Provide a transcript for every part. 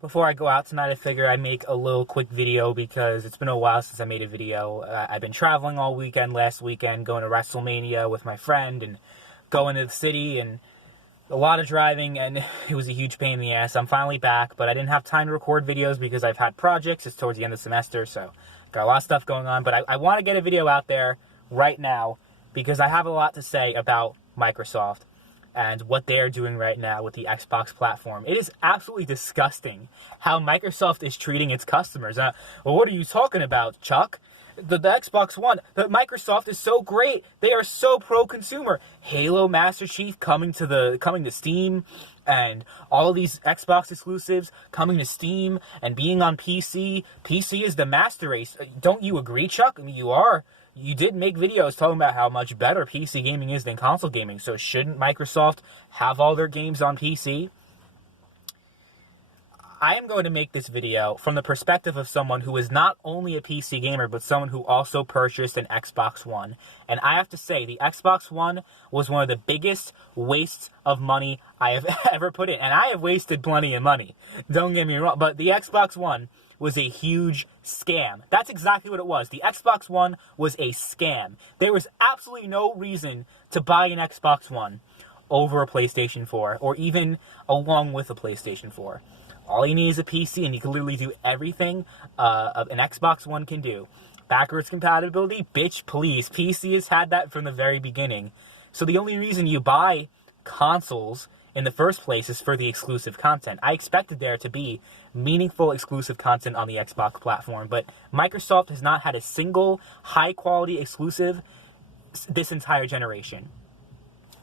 Before I go out tonight, I figure I'd make a little quick video because it's been a while since I made a video. I've been traveling all weekend, last weekend, going to WrestleMania with my friend and going to the city and a lot of driving, and it was a huge pain in the ass. I'm finally back, but I didn't have time to record videos because I've had projects. It's towards the end of the semester, so got a lot of stuff going on. But I want to get a video out there right now because I have a lot to say about Microsoft and what they are doing right now with the Xbox platform. It is absolutely disgusting how Microsoft is treating its customers. Well, what are you talking about, Chuck? The Xbox One, the Microsoft is so great. They are so pro-consumer. Halo Master Chief coming to Steam, and all of these Xbox exclusives coming to Steam and being on PC. PC is the master race. Don't you agree, Chuck? I mean, you did make videos talking about how much better PC gaming is than console gaming, so shouldn't Microsoft have all their games on PC? I am going to make this video from the perspective of someone who is not only a PC gamer, but someone who also purchased an Xbox One. And I have to say, the Xbox One was one of the biggest wastes of money I have ever put in. And I have wasted plenty of money, don't get me wrong, but the Xbox One was a huge scam. That's exactly what it was. The Xbox One was a scam. There was absolutely no reason to buy an Xbox One over a PlayStation 4, or even along with a PlayStation 4. All you need is a PC, and you can literally do everything an Xbox One can do. Backwards compatibility? Bitch, please. PC has had that from the very beginning. So the only reason you buy consoles in the first place is for the exclusive content. I expected there to be meaningful exclusive content on the Xbox platform, but Microsoft has not had a single high-quality exclusive this entire generation.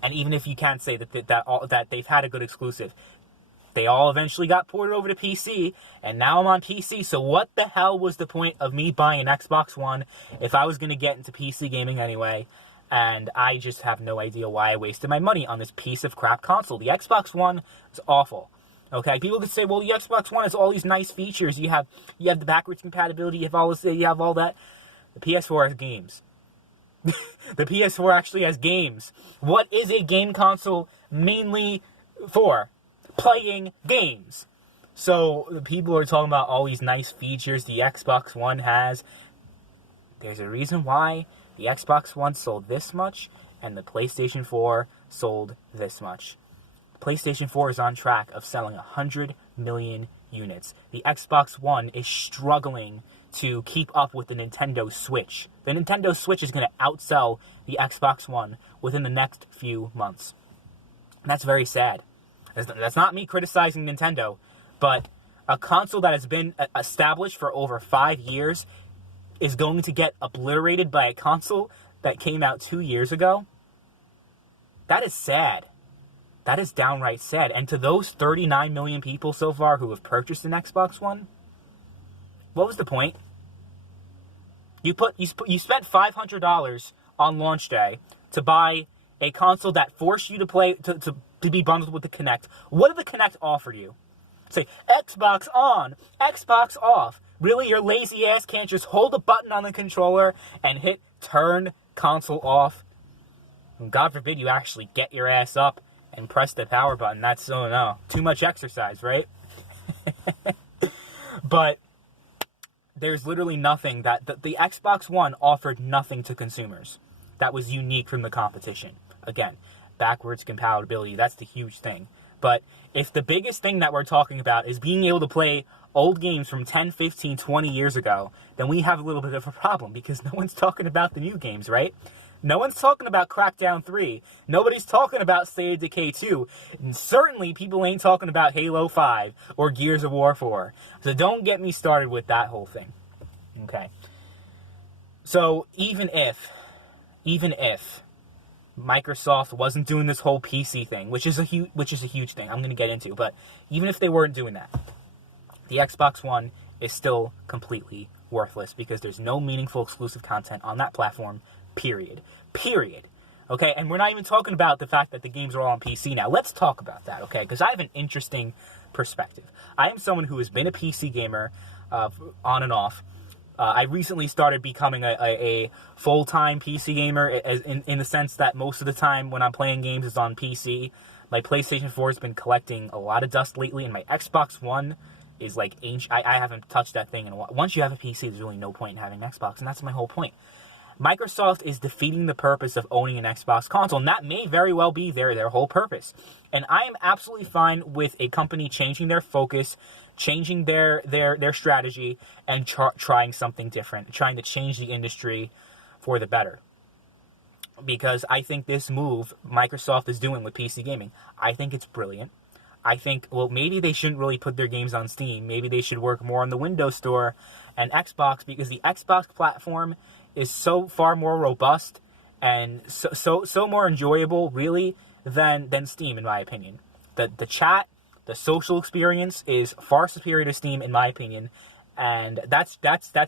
And even if you can't say that they've had a good exclusive, they all eventually got ported over to PC, and now I'm on PC, so what the hell was the point of me buying an Xbox One if I was going to get into PC gaming anyway? And I just have no idea why I wasted my money on this piece of crap console. The Xbox One is awful. Okay, people could say, well, the Xbox One has all these nice features. You have the backwards compatibility, you have all this, you have all that. The PS4 has games. The PS4 actually has games. What is a game console mainly for? Playing games. So the people are talking about all these nice features the Xbox One has. There's a reason why the Xbox One sold this much and the PlayStation 4 sold this much. PlayStation 4 is on track of selling 100 million units. The Xbox One is struggling to keep up with the Nintendo Switch. The Nintendo Switch is going to outsell the Xbox One within the next few months. And that's very sad. That's not me criticizing Nintendo, but a console that has been established for over 5 years is going to get obliterated by a console that came out 2 years ago. That is sad. That is downright sad. And to those 39 million people so far who have purchased an Xbox One, what was the point? You spent $500 on launch day to buy a console that forced you to play to be bundled with the Kinect. What did the Kinect offer you? Say, Xbox on, Xbox off. Really, your lazy ass can't just hold a button on the controller and hit turn console off? And God forbid you actually get your ass up and press the power button. That's, oh no, too much exercise, right? But there's literally nothing that the Xbox One offered nothing to consumers that was unique from the competition. Again, backwards compatibility, that's the huge thing. But if the biggest thing that we're talking about is being able to play old games from 10, 15, 20 years ago, then we have a little bit of a problem because no one's talking about the new games, right? No one's talking about Crackdown 3. Nobody's talking about State of Decay 2. And certainly people ain't talking about Halo 5 or Gears of War 4. So don't get me started with that whole thing. Okay. So even if Microsoft wasn't doing this whole PC thing, which is a huge thing I'm going to get into, but even if they weren't doing that, the Xbox One is still completely worthless because there's no meaningful exclusive content on that platform, period. Okay, and we're not even talking about the fact that the games are all on PC now. Let's talk about that, okay, because I have an interesting perspective. I am someone who has been a PC gamer on and off. I recently started becoming a full-time PC gamer in the sense that most of the time when I'm playing games is on PC. My PlayStation 4 has been collecting a lot of dust lately, and my Xbox One is like ancient. I haven't touched that thing in a while. Once you have a PC, there's really no point in having an Xbox, and that's my whole point. Microsoft is defeating the purpose of owning an Xbox console, and that may very well be their whole purpose. And I am absolutely fine with a company changing their focus, changing their strategy, and trying something different, trying to change the industry for the better. Because I think this move Microsoft is doing with PC gaming, I think it's brilliant. I think, well, maybe they shouldn't really put their games on Steam. Maybe they should work more on the Windows Store and Xbox, because the Xbox platform is so far more robust and so more enjoyable, really, than Steam, in my opinion. The chat, the social experience is far superior to Steam, in my opinion, and that's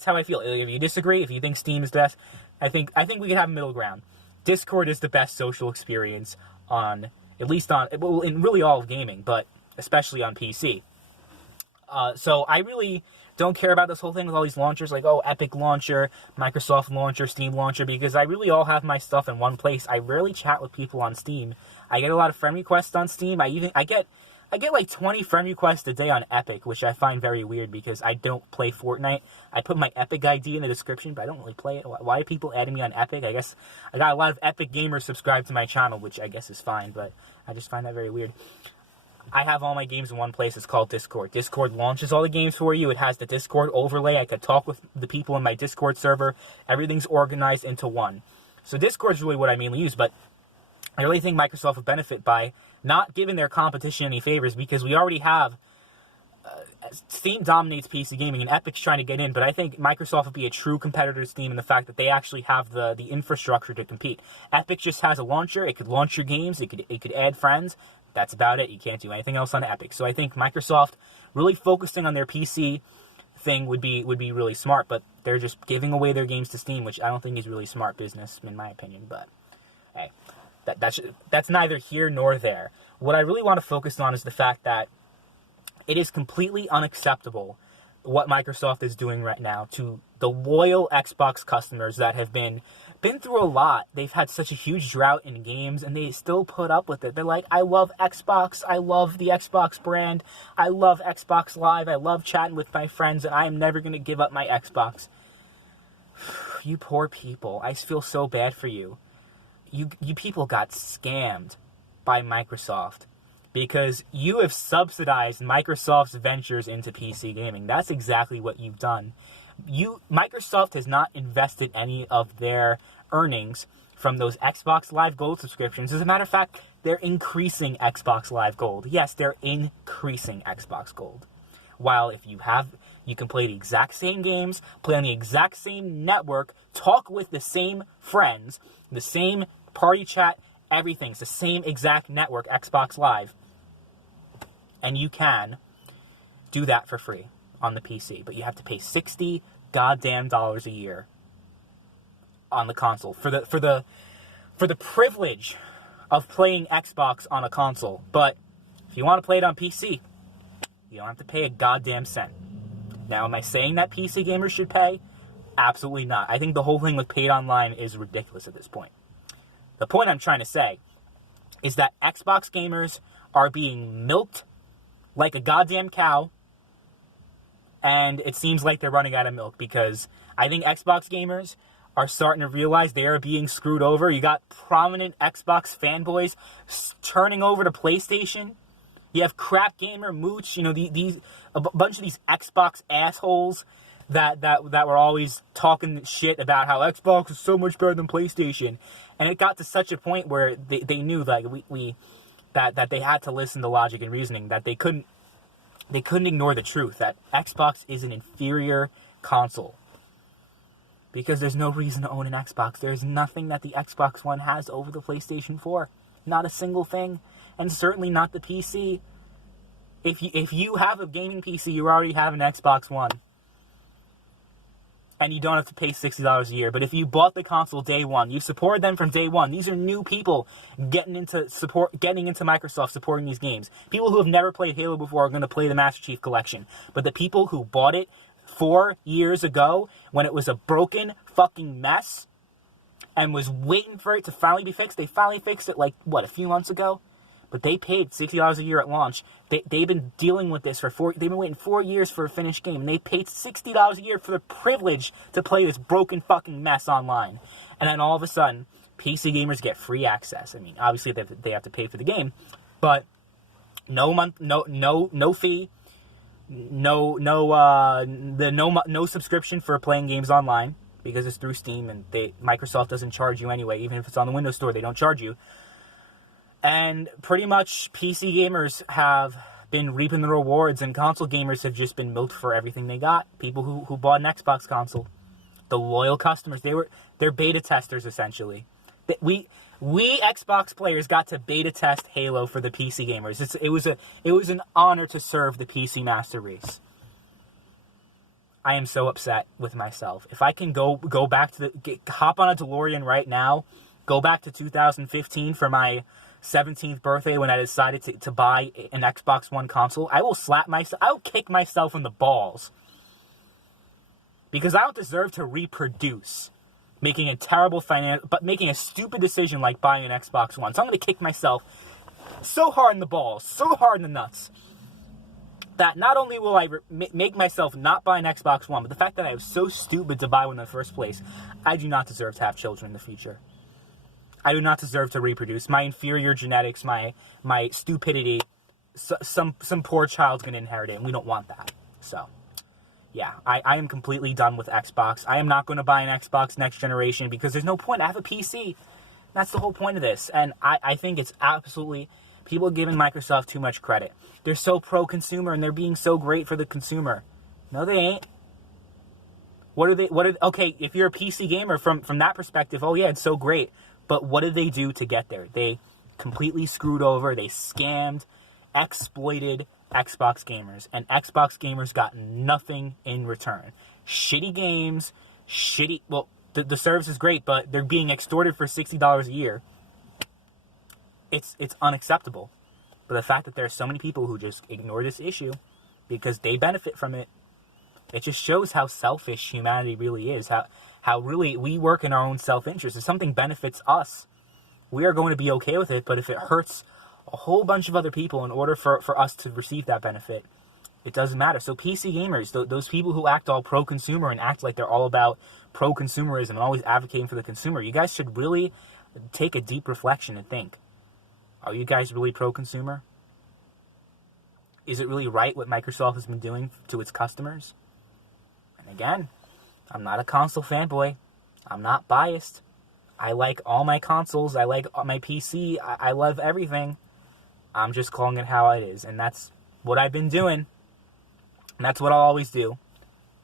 how I feel. If you disagree, if you think Steam is best, I think we can have a middle ground. Discord is the best social experience on, at least on, well, in really all of gaming, but especially on PC. So I really don't care about this whole thing with all these launchers, like, oh, Epic Launcher, Microsoft Launcher, Steam Launcher, because I really all have my stuff in one place. I rarely chat with people on Steam. I get a lot of friend requests on Steam. I get like 20 friend requests a day on Epic, which I find very weird because I don't play Fortnite. I put my Epic ID in the description, but I don't really play it. Why are people adding me on Epic? I guess I got a lot of Epic gamers subscribed to my channel, which I guess is fine, but I just find that very weird. I have all my games in one place. It's called Discord. Discord launches all the games for you. It has the Discord overlay. I could talk with the people in my Discord server. Everything's organized into one. So Discord's really what I mainly use, but I really think Microsoft would benefit by not giving their competition any favors, because we already have Steam dominates PC gaming and Epic's trying to get in, but I think Microsoft would be a true competitor to Steam in the fact that they actually have the infrastructure to compete. Epic just has a launcher. It could launch your games. It could add friends. That's about it. You can't do anything else on Epic. So I think Microsoft really focusing on their PC thing would be really smart, but they're just giving away their games to Steam, which I don't think is really smart business in my opinion. But hey, that's neither here nor there. What I really want to focus on is the fact that it is completely unacceptable what Microsoft is doing right now to the loyal Xbox customers that have been through a lot. They've had such a huge drought in games, and they still put up with it. They're like, I love Xbox. I love the Xbox brand. I love Xbox Live. I love chatting with my friends, and I am never going to give up my Xbox. You poor people. I feel so bad for you. You people got scammed by Microsoft because you have subsidized Microsoft's ventures into PC gaming. That's exactly what you've done. Microsoft has not invested any of their earnings from those Xbox Live Gold subscriptions. As a matter of fact, they're increasing Xbox Live Gold. Yes, they're increasing Xbox Gold. While if you can play the exact same games, play on the exact same network, talk with the same friends, the same party chat, everything's the same exact network, Xbox Live. And you can do that for free on the PC, but you have to pay $60 goddamn a year on the console for the privilege of playing Xbox on a console. But if you want to play it on PC, you don't have to pay a goddamn cent. Now, am I saying that PC gamers should pay? Absolutely not. I think the whole thing with paid online is ridiculous at this point. The point I'm trying to say is that Xbox gamers are being milked like a goddamn cow, and it seems like they're running out of milk, because I think Xbox gamers are starting to realize they are being screwed over. You got prominent Xbox fanboys turning over to PlayStation. You have Crap Gamer, Mooch, a bunch of these Xbox assholes that were always talking shit about how Xbox is so much better than PlayStation. And it got to such a point where they knew that that they had to listen to logic and reasoning, that they couldn't ignore the truth that Xbox is an inferior console. Because there's no reason to own an Xbox. There's nothing that the Xbox One has over the PlayStation 4. Not a single thing. And certainly not the PC. If you have a gaming PC, you already have an Xbox One. And you don't have to pay $60 a year. But if you bought the console day one, you supported them from day one. These are new people getting into Microsoft, supporting these games. People who have never played Halo before are going to play the Master Chief Collection. But the people who bought it 4 years ago, when it was a broken fucking mess, and was waiting for it to finally be fixed, they finally fixed it, a few months ago? but they paid $60 a year at launch. They've been dealing with this they've been waiting 4 years for a finished game, and they paid $60 a year for the privilege to play this broken fucking mess online. And then all of a sudden, PC gamers get free access. I mean, obviously they have to pay for the game, but no fee, no subscription for playing games online, because it's through Steam, and Microsoft doesn't charge you anyway. Even if it's on the Windows Store, they don't charge you. And pretty much PC gamers have been reaping the rewards, and console gamers have just been milked for everything they got. People who bought an Xbox console, the loyal customers, they're beta testers essentially. We Xbox players got to beta test Halo for the PC gamers. It was an honor to serve the PC master race. I am so upset with myself. If I can go back to hop on a DeLorean right now, go back to 2015 for my 17th birthday when I decided to buy an Xbox One console, I will kick myself in the balls. Because I don't deserve to reproduce making making a stupid decision like buying an Xbox One. So I'm going to kick myself so hard in the balls, so hard in the nuts, that not only will I make myself not buy an Xbox One, but the fact that I was so stupid to buy one in the first place, I do not deserve to have children in the future. I do not deserve to reproduce. My inferior genetics, my stupidity, some poor child's going to inherit it, and we don't want that. So, yeah, I am completely done with Xbox. I am not going to buy an Xbox next generation because there's no point. I have a PC. That's the whole point of this. And I think it's absolutely... People are giving Microsoft too much credit. They're so pro-consumer, and they're being so great for the consumer. No, they ain't. Okay, if you're a PC gamer, from that perspective, oh yeah, it's so great. But what did they do to get there? They completely screwed over. They scammed, exploited Xbox gamers. And Xbox gamers got nothing in return. Shitty games, well, the service is great, but they're being extorted for $60 a year. It's unacceptable. But the fact that there are so many people who just ignore this issue because they benefit from it, it just shows how selfish humanity really is. How really we work in our own self-interest. If something benefits us, we are going to be okay with it. But if it hurts a whole bunch of other people in order for us to receive that benefit, it doesn't matter. So PC gamers, those people who act all pro-consumer and act like they're all about pro-consumerism and always advocating for the consumer, you guys should really take a deep reflection and think, are you guys really pro-consumer? Is it really right what Microsoft has been doing to its customers? And again, I'm not a console fanboy. I'm not biased. I like all my consoles. I like my PC. I love everything. I'm just calling it how it is. And that's what I've been doing. And that's what I'll always do.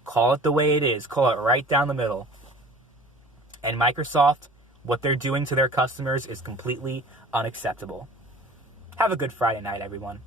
Call it the way it is. Call it right down the middle. And Microsoft, what they're doing to their customers is completely unacceptable. Have a good Friday night, everyone.